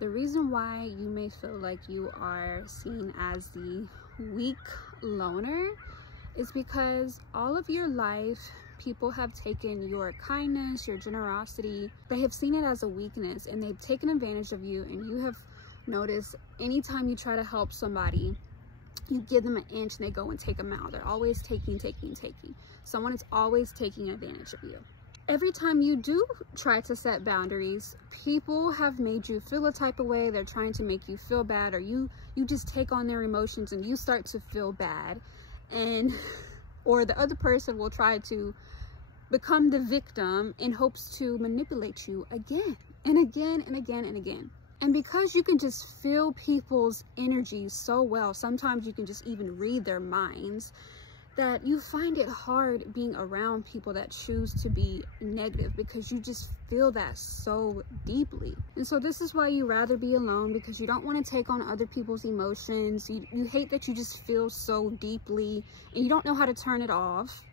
The reason why you may feel like you are seen as the weak loner is because all of your life, people have taken your kindness, your generosity, they have seen it as a weakness, and they've taken advantage of you. And you have noticed anytime you try to help somebody, you give them an inch and they go and take a mile. They're always taking. Someone is always taking advantage of you. Every time you do try to set boundaries, people have made you feel a type of way. They're trying to make you feel bad, or you just take on their emotions and you start to feel bad. And or the other person will try to become the victim in hopes to manipulate you again and again and again and again. And because you can just feel people's energy so well, sometimes you can just even read their minds, that you find it hard being around people that choose to be negative, because you just feel that so deeply. And so this is why you rather be alone, because you don't want to take on other people's emotions. You hate that you just feel so deeply and you don't know how to turn it off.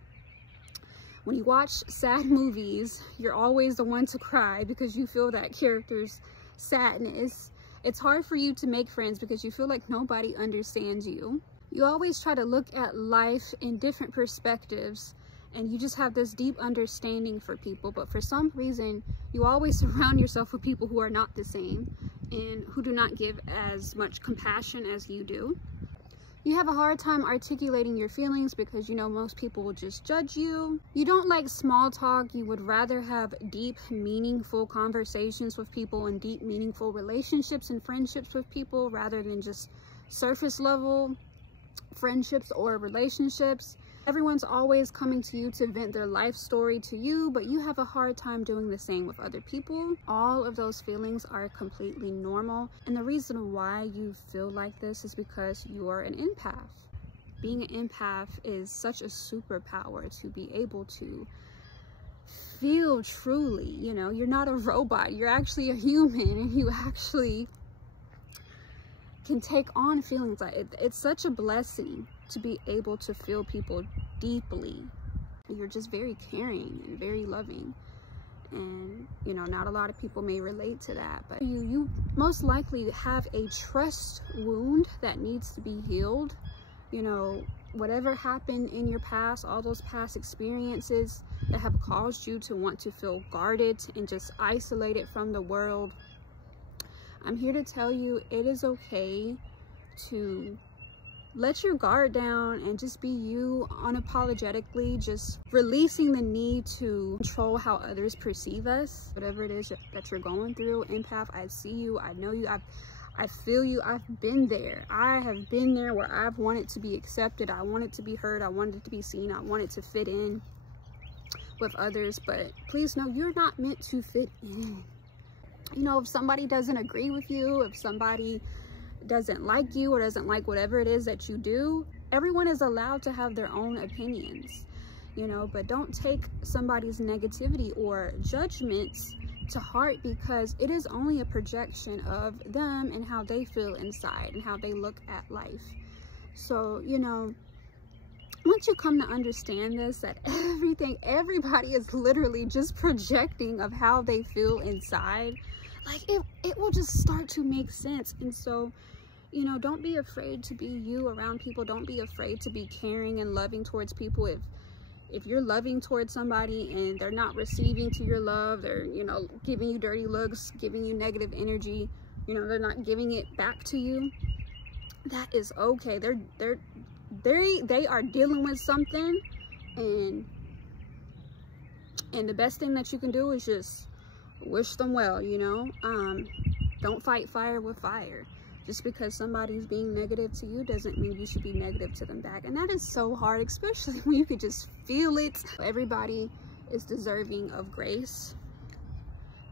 When you watch sad movies, you're always the one to cry because you feel that character's sadness. It's hard for you to make friends because you feel like nobody understands you. You always try to look at life in different perspectives, and you just have this deep understanding for people. But for some reason, you always surround yourself with people who are not the same and who do not give as much compassion as you do. You have a hard time articulating your feelings because you know most people will just judge you. You don't like small talk. You would rather have deep, meaningful conversations with people and deep, meaningful relationships and friendships with people rather than just surface level friendships or relationships. Everyone's always coming to you to vent their life story to you, but you have a hard time doing the same with other people. All of those feelings are completely normal, and the reason why you feel like this is because you are an empath. Being an empath is such a superpower, to be able to feel truly. You know, you're not a robot, you're actually a human, and you actually can take on feelings. Like it's such a blessing to be able to feel people deeply. You're just very caring and very loving, and you know, not a lot of people may relate to that, but you most likely have a trust wound that needs to be healed. You know, whatever happened in your past, all those past experiences that have caused you to want to feel guarded and just isolated from the world, I'm here to tell you it is okay to let your guard down and just be you unapologetically, just releasing the need to control how others perceive us. Whatever it is that you're going through, empath, I see you, I know you, I feel you, I've been there. I have been there where I've wanted to be accepted, I wanted to be heard, I wanted to be seen, I wanted to fit in with others, but please know you're not meant to fit in. You know, if somebody doesn't agree with you, if somebody doesn't like you or doesn't like whatever it is that you do, everyone is allowed to have their own opinions, you know, but don't take somebody's negativity or judgments to heart, because it is only a projection of them and how they feel inside and how they look at life. So, you know, once you come to understand this, that everybody is literally just projecting of how they feel inside, like it will just start to make sense. And so, you know, don't be afraid to be you around people. Don't be afraid to be caring and loving towards people. If you're loving towards somebody and they're not receiving to your love, they're, you know, giving you dirty looks, giving you negative energy, you know, they're not giving it back to you, that is okay. They are dealing with something, and the best thing that you can do is just wish them well, you know. Don't fight fire with fire. Just because somebody's being negative to you doesn't mean you should be negative to them back. And that is so hard, especially when you can just feel it. Everybody is deserving of grace.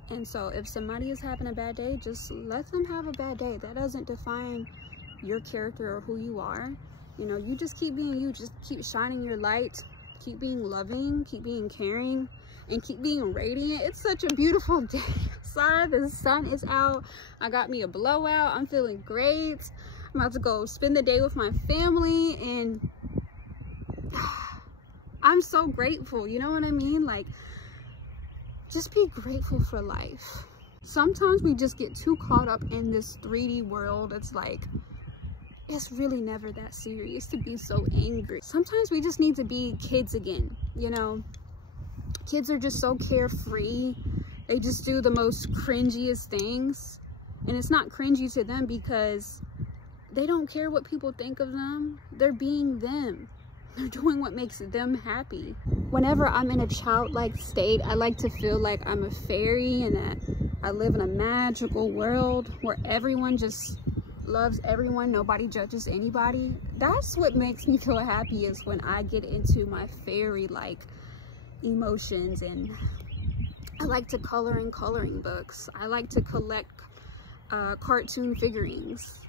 And so if somebody is having a bad day, just let them have a bad day. That doesn't define your character or who you are. You know, you just keep being you, just keep shining your light, keep being loving, keep being caring, and keep being radiant. It's such a beautiful day outside. The sun is out. I got me a blowout. I'm feeling great. I'm about to go spend the day with my family, and I'm so grateful. You know what I mean? Like, just be grateful for life. Sometimes we just get too caught up in this 3D world. It's like, it's really never that serious to be so angry. Sometimes we just need to be kids again, you know? Kids are just so carefree. They just do the most cringiest things. And it's not cringy to them because they don't care what people think of them. They're being them. They're doing what makes them happy. Whenever I'm in a childlike state, I like to feel like I'm a fairy and that I live in a magical world where everyone just loves everyone, nobody judges anybody. That's what makes me feel happy, is when I get into my fairy-like emotions. And I like to color in coloring books. I like to collect cartoon figurines.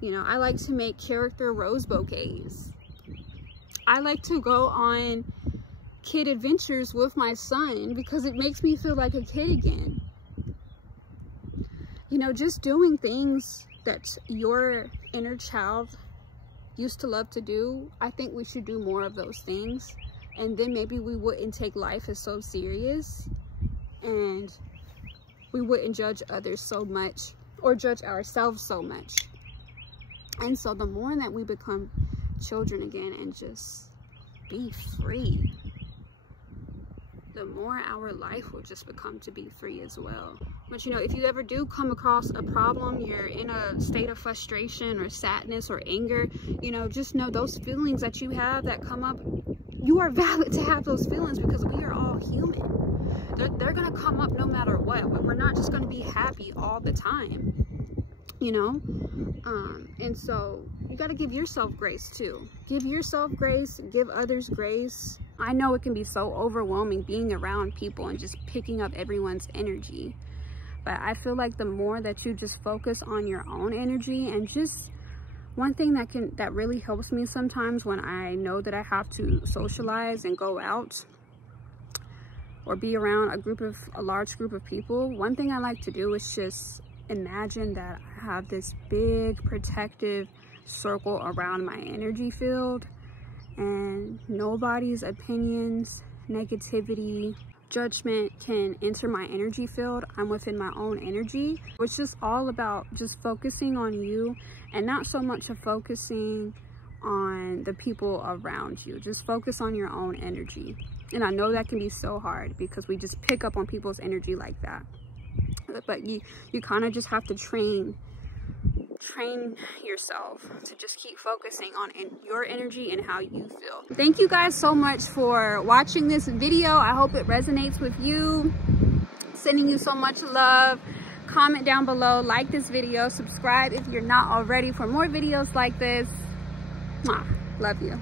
You know, I like to make character rose bouquets. I like to go on kid adventures with my son because it makes me feel like a kid again. You know, just doing things that your inner child used to love to do. I think we should do more of those things. And then maybe we wouldn't take life as so serious. And we wouldn't judge others so much or judge ourselves so much. And so the more that we become children again and just be free, the more our life will just become to be free as well. But you know, if you ever do come across a problem, you're in a state of frustration or sadness or anger, you know, just know those feelings that you have that come up, you are valid to have those feelings because we are all human. They're gonna come up no matter what. We're not just gonna be happy all the time, you know? And so you got to give yourself grace too. Give yourself grace, give others grace. I know it can be so overwhelming being around people and just picking up everyone's energy. But I feel like the more that you just focus on your own energy, and just one thing that really helps me sometimes when I know that I have to socialize and go out or be around a large group of people, one thing I like to do is just imagine that I have this big protective circle around my energy field, and nobody's opinions, negativity, judgment can enter my energy field. I'm within my own energy. It's just all about just focusing on you and not so much of focusing on the people around you. Just focus on your own energy. And I know that can be so hard because we just pick up on people's energy like that. But you kind of just have to train yourself to just keep focusing on your energy and how you feel. Thank you guys so much for watching this video. I hope it resonates with you. Sending you so much love. Comment down below, like this video, subscribe if you're not already for more videos like this. Mwah. Love you.